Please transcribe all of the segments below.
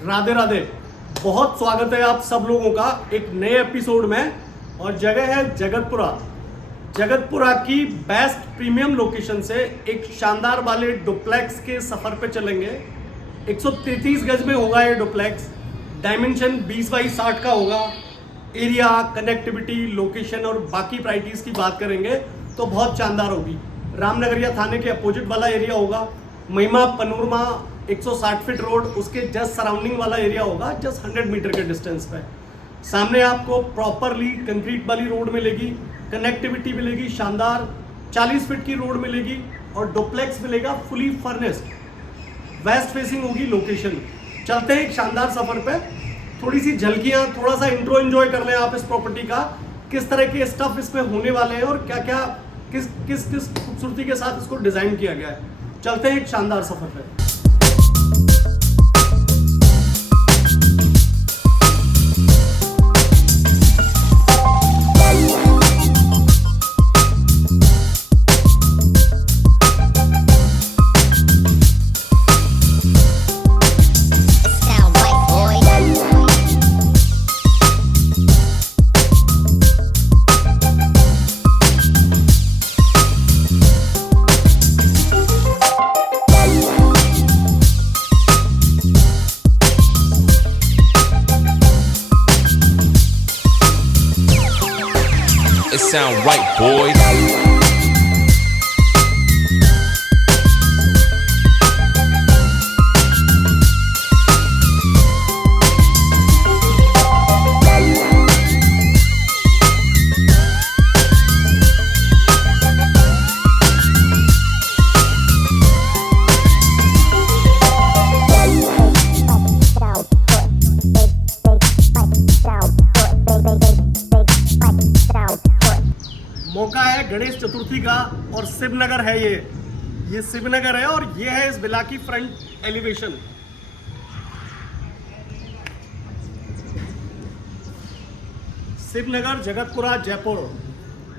राधे राधे। बहुत स्वागत है आप सब लोगों का एक नए एपिसोड में। और जगह है जगतपुरा। जगतपुरा की बेस्ट प्रीमियम लोकेशन से एक शानदार वाले डुप्लेक्स के सफर पे चलेंगे। 133 गज में होगा ये डुप्लेक्स। डायमेंशन 20 बाई 60 का होगा। एरिया, कनेक्टिविटी, लोकेशन और बाकी प्राइरिटीज की बात करेंगे तो बहुत शानदार होगी। रामनगरिया थाने के अपोजिट वाला एरिया होगा। महिमा पनोरमा 160 फीट रोड, उसके जस्ट सराउंडिंग वाला एरिया होगा, जस्ट 100 मीटर के डिस्टेंस पे। सामने आपको प्रॉपरली कंक्रीट वाली रोड मिलेगी, कनेक्टिविटी मिलेगी शानदार, 40 फीट की रोड मिलेगी और डुप्लेक्स मिलेगा फुली फर्निश्ड। वेस्ट फेसिंग होगी लोकेशन। चलते हैं एक शानदार सफर पे। थोड़ी सी झलकियां, थोड़ा सा इंट्रो एंजॉय कर लें आप इस प्रॉपर्टी का, किस तरह के स्टफ इसमें होने वाले हैं और क्या क्या किस किस किस खूबसूरती के साथ इसको डिजाइन किया गया है। चलते हैं एक शानदार सफर पे। It sound right, boys. मौका है गणेश चतुर्थी का और शिवनगर है ये शिवनगर है और ये है इस विला की front elevation. Shivnagar, Jagatpura, Jaipur.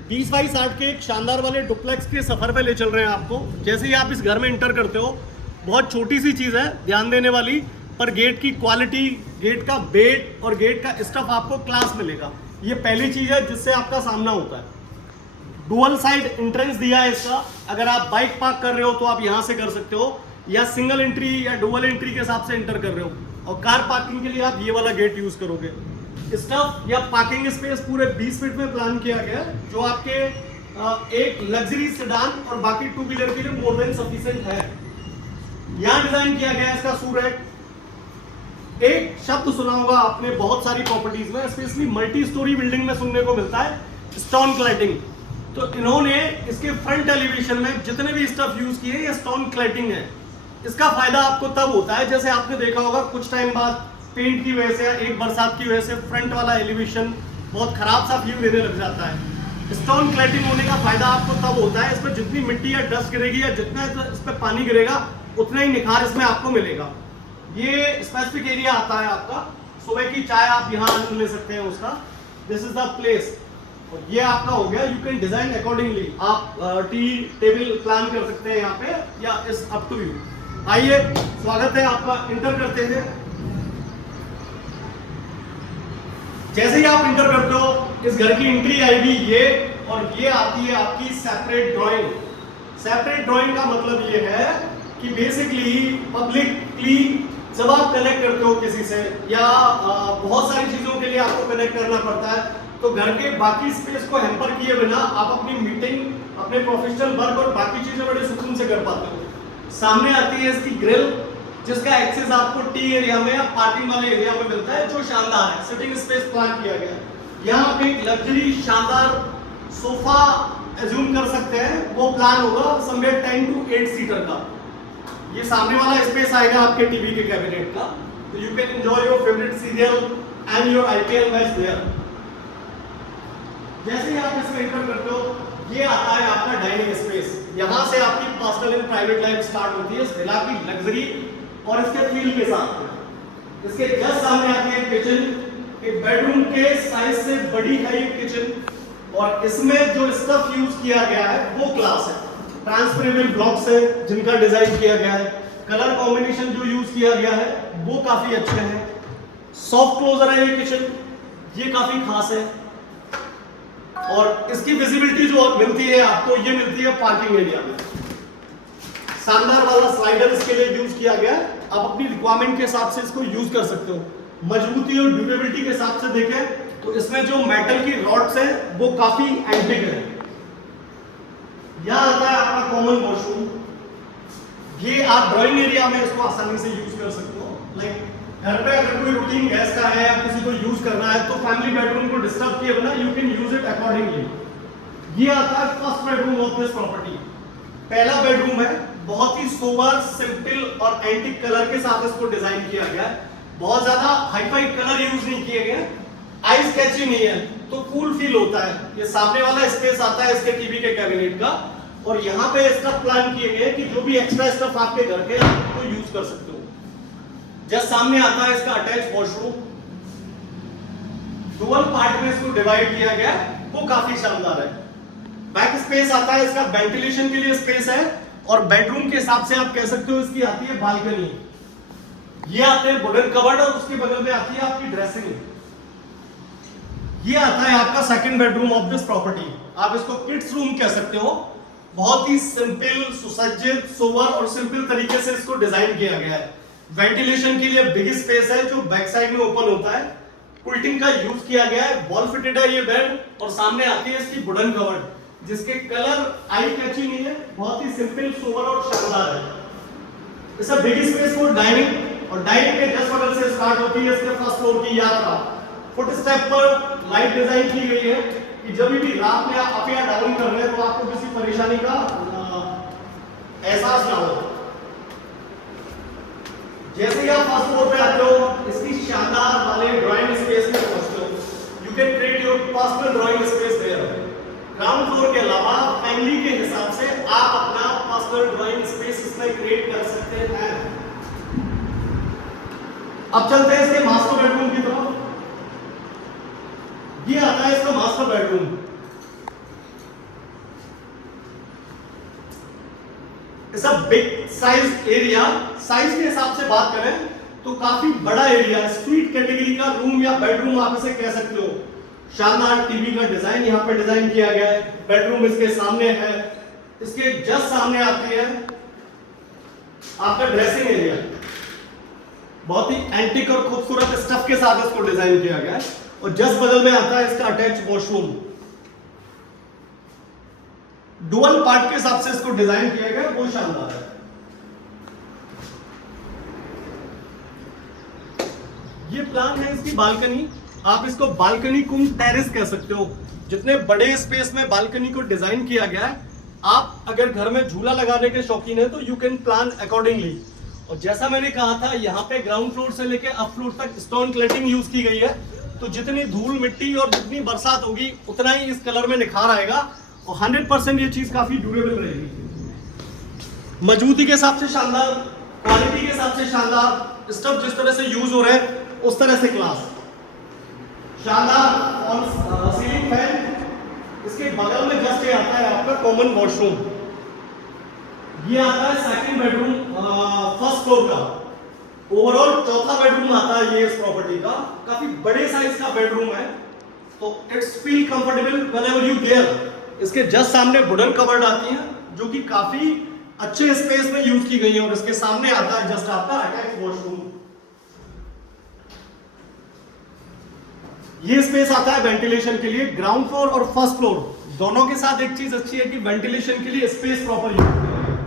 20 by 60 के एक शानदार वाले डुप्लेक्स के सफर पे ले चल रहे हैं आपको। जैसे ही आप इस घर में इंटर करते हो, बहुत छोटी सी चीज है ध्यान देने वाली, पर गेट की क्वालिटी, गेट का वेट और गेट का स्टफ आपको क्लास मिलेगा। ये पहली चीज है जिससे आपका सामना होता है। डुअल साइड एंट्रेंस दिया है इसका। अगर आप बाइक पार्क कर रहे हो तो आप यहां से कर सकते हो, या सिंगल एंट्री या डुअल एंट्री के हिसाब से एंटर कर रहे हो, और कार पार्किंग के लिए आप ये वाला गेट यूज करोगे। स्टफ या पार्किंग स्पेस पूरे 20 फीट में प्लान किया गया है, जो आपके एक लग्जरी सेडान और बाकी टू व्हीलर के लिए मोर देन सफिशिएंट है। यहां डिजाइन किया गया है इसका सूरज। एक शब्द सुना होगा आपने बहुत सारी प्रॉपर्टीज में, स्पेशली मल्टी स्टोरी बिल्डिंग में सुनने को मिलता है, स्टोन क्लैडिंग। तो इन्होंने इसके फ्रंट एलिवेशन में जितने भी स्टफ यूज किए ये स्टोन क्लैडिंग है। इसका फायदा आपको तब होता है, जैसे आपने देखा होगा कुछ टाइम बाद पेंट की वजह से या एक बरसात की वजह से फ्रंट वाला एलिवेशन बहुत खराब सा व्यू देने लग जाता है। स्टोन क्लैडिंग होने का फायदा आपको तब होता है, इसमें जितनी मिट्टी या डस्ट गिरेगी या जितना इस पर पानी गिरेगा उतना ही निखार इसमें आपको मिलेगा। ये स्पेसिफिक एरिया आता है आपका, सुबह की चाय आप यहाँ आनंद ले सकते हैं उसका। This is the place. और ये आपका हो गया, यू कैन डिजाइन अकॉर्डिंगली। आप टी टेबल प्लान कर सकते हैं यहाँ पे, या इज अप टू यू। आइए, स्वागत है आपका, इंटर करते हैं। जैसे ही आप इंटर करते हो, इस घर की एंट्री आएगी ये, और ये आती है आपकी सेपरेट ड्राइंग। सेपरेट ड्राइंग का मतलब ये है कि बेसिकली पब्लिकली जब आप कनेक्ट करते हो किसी से, या बहुत सारी चीजों के लिए आपको कनेक्ट करना पड़ता है, तो घर के बाकी स्पेस को हैम्पर किए बिना आप अपनी मीटिंग, अपने प्रोफेशनल वर्क और बाकी चीजें बड़े सुकून से कर पाते हो। सामने आती है इसकी ग्रिल, जिसका एक्सेस आपको टी एरिया में या पार्किंग वाले एरिया में मिलता है, जो शानदार है। सिटिंग स्पेस प्लान किया गया है। यहाँ पे एक लग्जरी शानदार सोफा एज्यूम कर सकते हैं, वो प्लान होगा समवेयर 10 to 8 सीटर का। ये सामने वाला स्पेस आएगा आपके टीवी के कैबिनेट का, तो you can enjoy your favourite serial and your IPL match there. जैसे ही आप इसमें एंटर करते हो, ये आता है आपका डाइनिंग स्पेस। यहाँ से आपकी personal and private life start होती है इस विला की लग्जरी और इसके फील के साथ। इसके जस्ट सामने आती है किचन। एक बेडरूम के साइज से बड़ी है ये किचन, और इसमें जो स्टफ यूज किया गया है वो क्लास है। ट्रांसफरेबल ब्लॉक्स है जिनका डिजाइन किया गया है। कलर कॉम्बिनेशन जो यूज किया गया है वो काफी अच्छे हैं। सॉफ्ट क्लोजर है ये किचन, ये काफी खास है। और इसकी विजिबिलिटी जो मिलती है आपको, ये मिलती है पार्किंग एरिया में। शानदार वाला स्लाइडर इसके लिए यूज किया गया है। आप अपनी रिक्वायरमेंट के हिसाब से इसको यूज कर सकते हो। मजबूती और ड्यूरेबिलिटी के हिसाब से देखें तो इसमें जो मेटल की रॉड्स है वो काफी एंटिक है। यहां आता है आपका कॉमन वॉशरूम। ये आप ड्राइंग एरिया में इसको आसानी से यूज कर सकते हो। लाइक घर पे अगर कोई रूटीन गेस्ट का है या किसी को यूज करना है तो फैमिली बेडरूम को डिस्टर्ब किए बिना you can use it accordingly. ये आता है first bedroom of this property. पहला बेडरूम है, बहुत ही सोबर, सिंपल और एंटिक कलर के साथ इसको डिजाइन किया गया है। बहुत ज्यादा हाईफाई कलर यूज नहीं किए गए, आईज कैची नहीं है, तो कूल फील होता है। ये सामने वाला स्पेस आता है इसके टीवी के कैबिनेट का, और यहाँ पे इसका प्लान किए गए कि जो भी एक्स्ट्रा स्टफ आपके घर के तो यूज कर सकते हो। जस्ट सामने आता है इसका अटैच वॉशरूम। डुअल पार्ट में इसको डिवाइड किया गया, वो काफी शानदार है। बैक स्पेस आता है इसका, वेंटिलेशन के लिए स्पेस है, और बेडरूम के हिसाब से आप कह सकते हो इसकी आती है बालकनी। ये आते हैं वुडन कवर्ड, और उसके बगल में आती है आपकी ड्रेसिंग। ये आता है आपका second bedroom of this property. आप इसको किड्स रूम कह सकते हो। बहुत ही सिंपल, सुसज्जित, सोबर और सिंपल तरीके से इसको डिजाइन किया गया है। वेंटिलेशन के लिए बिग स्पेस है जो बैक साइड में ओपन होता है। क्विल्टिंग का यूज किया गया है, वॉल फिटेड है ये बेड, और सामने आती है इसकी वुडन कवर्ड जिसके कलर आई कैची नहीं है, बहुत ही सिंपल, सोबर और शानदार है। इसका बिग स्पेस फॉर डाइनिंग, और डाइनिंग के जस्ट बगल से स्टार्ट होती है इसके फर्स्ट फ्लोर की यात्रा। फुट स्टेप पर लाइट डिजाइन की गई है कि जब भी रात में आप अप या डाउन कर रहे हैं तो आपको किसी परेशानी का एहसास ना हो। जैसे ही आप फर्स्ट फ्लोर पे आते हो, इसकी शानदार वाले ड्राइंग स्पेस में पहुंचते हो। You can create your personal drawing space there. Ground floor के अलावा फैमिली के हिसाब से आप अपना पर्सनल ड्राइंग स्पेस इसमें क्रिएट कर सकते हैं। अब चलते हैं इसके मास्टर बेडरूम की तरफ। ये आता है इसका master bedroom. It's a big size area. Size के हिसाब से बात करें तो काफी बड़ा एरिया, स्वीट कैटेगरी का रूम या बेडरूम आप इसे कह सकते हो। शानदार टीवी का डिजाइन यहाँ पे डिजाइन किया गया है। बेडरूम इसके सामने है। इसके जस्ट सामने आती है आपका ड्रेसिंग एरिया। बहुत ही एंटिक और खूबसूरत स्टफ के साथ इसको डिजाइन किया गया है, और जस्ट बगल में आता है इसका अटैच वॉशरूम। डुअल पार्ट के हिसाब से इसको डिजाइन किया गया, वो शानदार है। ये प्लान है इसकी बालकनी। आप इसको बालकनी कुम टेरेस कह सकते हो। जितने बड़े स्पेस में बालकनी को डिजाइन किया गया है, आप अगर घर में झूला लगाने के शौकीन है तो यू कैन प्लान अकॉर्डिंगली। और जैसा मैंने कहा था, यहाँ पे ग्राउंड फ्लोर से लेकर अप फ्लोर तक स्टोन क्लेटिंग यूज की गई है, तो जितनी धूल मिट्टी और जितनी बरसात होगी उतना ही इस कलर में निखार आएगा, और 100% ये चीज काफी ड्यूरेबल रहेगी। मजबूती के हिसाब से शानदार, क्वालिटी के हिसाब से शानदार, स्टफ जिस तरह से यूज हो रहे हैं उस तरह से क्लास। शानदार और सीलिंग फैन। इसके बगल में जस्ट ये आता है आपका कॉमन वॉशरूम। ये आता है सेकंड बेडरूम फर्स्ट फ्लोर का। ओवरऑल चौथा बेडरूम आता है ये इस प्रॉपर्टी का। काफी बड़े साइज का बेडरूम है, तो it's feel comfortable whenever you there. इसके जस्ट सामने वुडन कवर्ड आती है जो कि काफी अच्छे स्पेस में यूज की गई है, और इसके सामने आता है जस्ट आपका अटैच वॉशरूम। ये स्पेस आता है वेंटिलेशन के लिए। ग्राउंड फ्लोर और फर्स्ट फ्लोर दोनों के साथ एक चीज अच्छी है कि वेंटिलेशन के लिए स्पेस प्रॉपर यूज किया गया है।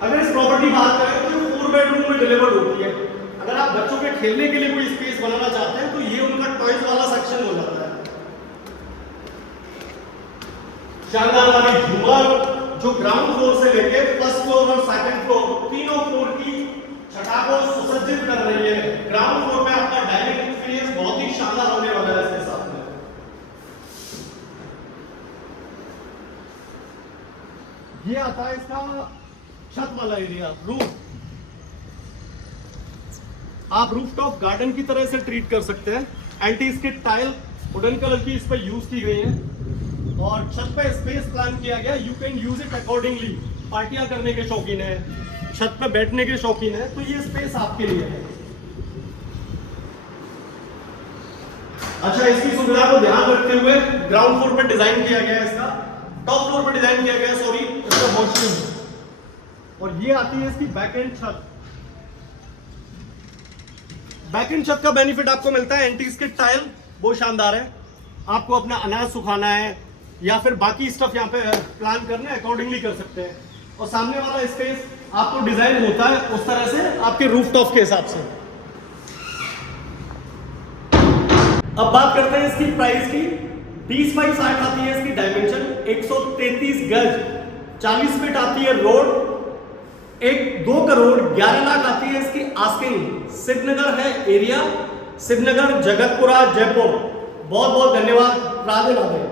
अगर इस प्रॉपर्टी बात करें तो 4 बेडरूम में डिलीवर्ड होती है। अगर आप बच्चों के खेलने के लिए कोई स्पेस बनाना चाहते हैं तो ये उनका टॉयज वाला सेक्शन हो जाता है। शानदार वाली झूमर जो ग्राउंड फ्लोर से लेके फर्स्ट फ्लोर और सेकंड फ्लोर तीनों फ्लोर की छटा को सुसज्जित कर रही है। ग्राउंड फ्लोर पे आपका डाइनिंग एक्सपीरियंस बहुत ही शानदार होने वाला है इसके साथ में। ये आता है इसका छत वाला एरिया, रूफ। आप रूफटॉप गार्डन की तरह से ट्रीट कर सकते हैं। Anti skid tile wooden colour की इस पर यूज की गई है, और छत पे स्पेस प्लान किया गया, you can use it accordingly. पार्टियां करने के शौकीन है, छत पे बैठने के शौकीन है, तो ये स्पेस आपके लिए है। अच्छा, इसकी सुविधा को ध्यान रखते हुए ग्राउंड फ्लोर पर डिजाइन किया गया है, इसका टॉप फ्लोर पर डिजाइन किया गया, सॉरी, इसका वॉशरूम। और ये आती है इसकी बैक एंड छत। बैक एंड छत का बेनिफिट आपको मिलता है, एंटी स्किड टाइल बहुत शानदार है। आपको अपना अनाज सुखाना है या फिर बाकी स्टफ यहाँ पे प्लान करना है, अकॉर्डिंगली कर सकते हैं। और सामने वाला स्पेस आपको डिजाइन होता है उस तरह से आपके रूफ टॉप के हिसाब से। अब बात करते हैं इसकी प्राइस की। 20 बाई 60 आती है इसकी डायमेंशन, 133 गज, 40 फीट आती है रोड, 2 करोड़ 11 लाख आती है इसकी आस्किंग। शिवनगर है एरिया, शिवनगर, जगतपुरा, जयपुर। बहुत बहुत धन्यवाद। राधे राधे।